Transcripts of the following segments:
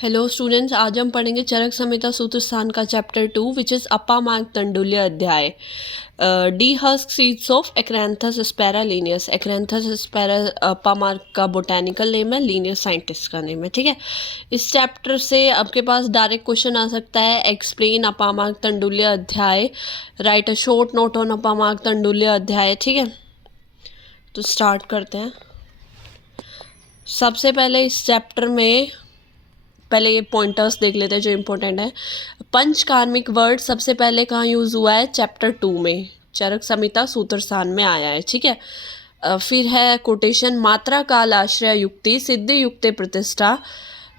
Hello students, आज हम पढ़ेंगे चरक संहिता सूत्र स्थान का chapter 2 which is Apamarga Tandulya Adhyaya. The husk seeds of achyranthes aspera Linnaeus. Achyranthes aspera Apamarga का बोटेनिकल नेम है, लीनियस साइंटिस्ट का नेम है। ठीक है, इस चैप्टर से आपके पास डायरेक्ट क्वेश्चन आ सकता है, explain Apamarga Tandulya Adhyaya, write a short note on Apamarga Tandulya Adhyaya. ठीक है, तो स्टार्ट करते हैं। सबसे पहले इस चैप्टर में पहले ये पॉइंटर्स देख लेते हैं जो इम्पोर्टेंट है। पंचकार्मिक वर्ड सबसे पहले कहाँ यूज़ हुआ है? चैप्टर 2 में, चरक संहिता सूत्र स्थान में आया है। ठीक है, फिर है कोटेशन, मात्रा काल आश्रय युक्ति सिद्धि युक्ति प्रतिष्ठा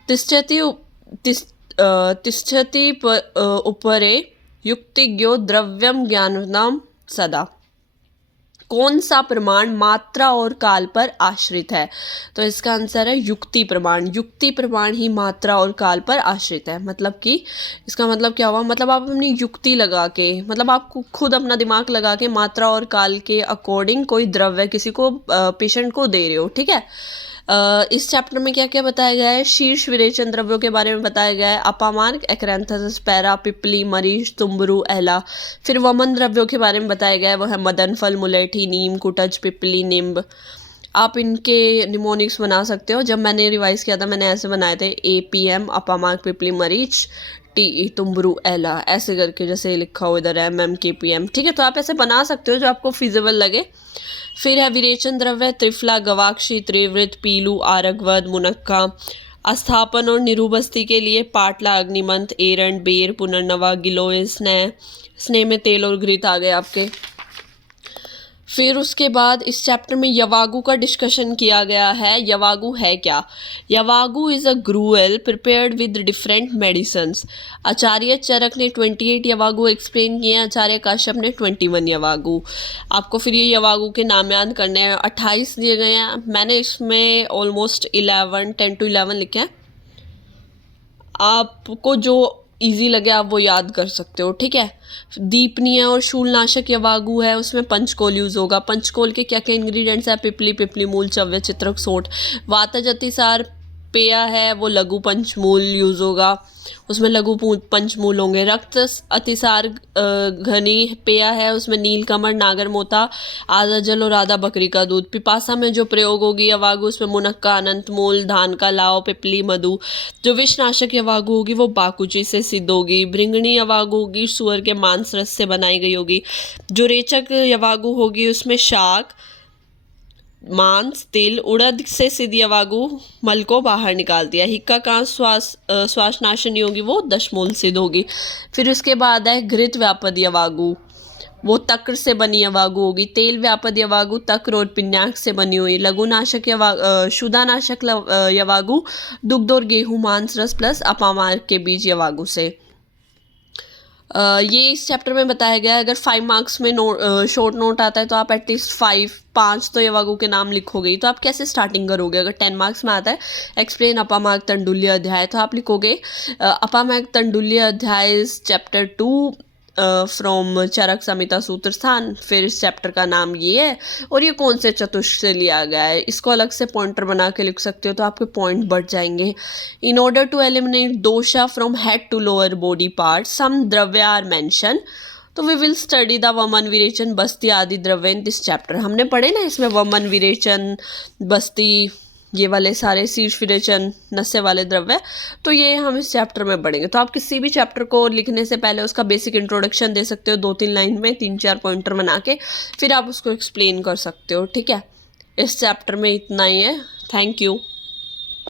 तिष्ठति उपरे युक्तिज्ञो द्रव्यम ज्ञानम सदा। कौन सा प्रमाण मात्रा और काल पर आश्रित है? तो इसका आंसर है युक्ति प्रमाण। युक्ति प्रमाण ही मात्रा और काल पर आश्रित है। मतलब कि इसका मतलब क्या हुआ? मतलब आप अपनी युक्ति लगा के, मतलब आप खुद अपना दिमाग लगा के मात्रा और काल के अकॉर्डिंग कोई द्रव्य किसी को पेशेंट को दे रहे हो। ठीक है, इस चैप्टर में क्या क्या बताया गया है? शीर्ष विरेचन द्रव्यों के बारे में बताया गया है, अपामार्ग, एक्रेंथस एस्पेरा, पिपली, मरीच, तुम्बरू, एला। फिर वमन द्रव्यों के बारे में बताया गया है, वो है मदन फल, मुलेठी, नीम, कुटज, पिपली, निम्ब। आप इनके निमोनिक्स बना सकते हो। जब मैंने रिवाइज किया था मैंने ऐसे बनाए थे, APM, अपामार्ग, पिपली, मरीच, TE, तुम्बरू, एला, ऐसे करके जैसे लिखा हो इधर MMKPM। ठीक है, तो आप ऐसे बना सकते हो जो आपको फिजिबल लगे। फिर है विरेचन द्रव्य, त्रिफला, गवाक्षी, त्रिवृत, पीलू, आरगवद, मुनक्का। अस्थापन और निरूबस्ती के लिए पाटला, अग्निमंत, एरंड, बेर, पुनर्नवा, गिलोय, स्नेह। स्नेह में तेल और घृत आ गए आपके। फिर उसके बाद इस चैप्टर में यवागु का डिस्कशन किया गया है। यवागु है क्या? Yavagu is a gruel prepared with different medicines. Acharya Charaka ने 28 यवागु एक्सप्लेन किए हैं, आचार्य काश्यप ने 21 यवागु। आपको फिर ये यवागु के नाम याद करने हैं। 28 दिए गए हैं, मैंने इसमें ऑलमोस्ट 10 to 11 लिखे हैं। आपको जो इजी लगे आप वो याद कर सकते हो। ठीक है, दीपनीय और शूलनाशक यवागु है, उसमें पंचकोल यूज होगा। पंचकोल के क्या क्या इंग्रेडिएंट्स है? पिपली, पिपली मूल, चव्य, चित्रक, सोंठ। वातज अतिसार पेय है, वो लघु पंचमूल यूज होगा, उसमें लघु पंचमूल होंगे। रक्त अतिसार घनी पेय है, उसमें नीलकमल, नागरमोता, आधा जल और आधा बकरी का दूध। पिपासा में जो प्रयोग होगी यवागु, उसमें मुनक्का, अनंत मूल, धान का लाव, पिपली, मधु। जो विषनाशक यवागु होगी वो बाकुची से सिद्ध होगी। भृंगणी यवागु होगी, सुअर के मांस रस से बनाई गई होगी। जो रेचक यवागु होगी उसमें शाक, मांस, तिल, उड़द से सिद्ध यवागु मल को बाहर निकाल दिया। हिक्का का श्वास नाशनी होगी, वो दशमूल सिद्ध होगी। फिर उसके बाद है घृत व्यापद यवागु, वो तक्र से बनी यवागु होगी। तेल व्यापद यवागु तक्र और पिन्याक से बनी हुई। लघुनाशक शुदानाशक यवागु दुग्ध और गेहूं मांस रस प्लस अपामार्ग के बीज यवागु से। ये इस चैप्टर में बताया गया है। अगर 5 मार्क्स में शॉर्ट नोट आता है तो आप एटलीस्ट 5 तो यवागु के नाम लिखोगे। तो आप कैसे स्टार्टिंग करोगे? अगर 10 मार्क्स में आता है एक्सप्लेन अपामार्ग तंडुल्य अध्याय, तो आप लिखोगे अपामार्ग तंडुल्य अध्याय इज चैप्टर 2 फ्रॉम चरक संहिता सूत्र स्थान। फिर इस चैप्टर का नाम ये है और ये कौन से चतुष्क से लिया गया है, इसको अलग से पॉइंटर बना के लिख सकते हो, तो आपके पॉइंट बढ़ जाएंगे। In order to eliminate dosha from head to lower body part some dravya are mention. तो we will study the vamana virechana बस्ती आदि द्रव्य इन दिस चैप्टर। हमने पढ़े ना इसमें वमन विरेचन बस्ती ये वाले सारे शीर्ष विरेचन नस्य वाले द्रव्य, तो ये हम इस चैप्टर में पढ़ेंगे। तो आप किसी भी चैप्टर को लिखने से पहले उसका बेसिक इंट्रोडक्शन दे सकते हो 2-3 लाइन में, 3-4 पॉइंटर बना के, फिर आप उसको एक्सप्लेन कर सकते हो। ठीक है, इस चैप्टर में इतना ही है। Thank you.